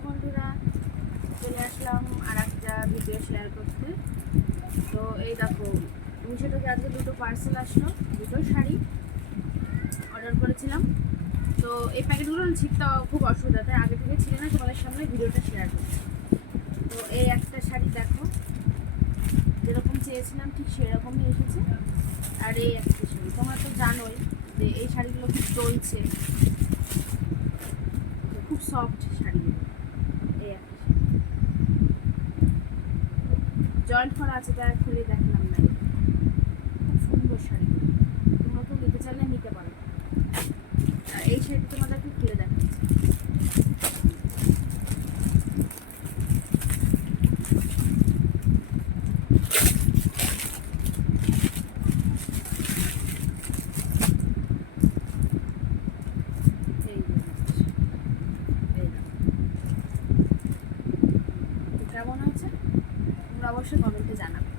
Hello বন্ধুরা, চলে আসলাম আর একটা ভিডিও শেয়ার করতে। তো এই দেখো, মিশো থেকে আজকে দুটো পার্সেল আসলো, দুটো শাড়ি অর্ডার করেছিলাম। তো এই প্যাকেটগুলো ছিটটা খুব অসুবিধা, তাই আগে থেকে ছিল না, তোমাদের সামনে ভিডিওটা শেয়ার করছি। তো এই একটা শাড়ি দেখো, যেরকম চেয়েছিলাম ঠিক সেরকমই এসেছে। আর এই একটা শাড়ি, তোমরা তো জানোই যে এই শাড়িগুলো খুব চলছে, খুব সফট শাড়িগুলো। এই একটা জয়েন্ট করা আছে, তাই খুলে দেখলাম না। খুব সুন্দর শাড়ি, তোমরা তো নিতে চাইলে নিতে পারো। আর এই শাড়িটা তোমাদেরকে খুলে দেখাচ্ছি। কেমন আছে তোমরা অবশ্যই কমেন্টে জানাবে।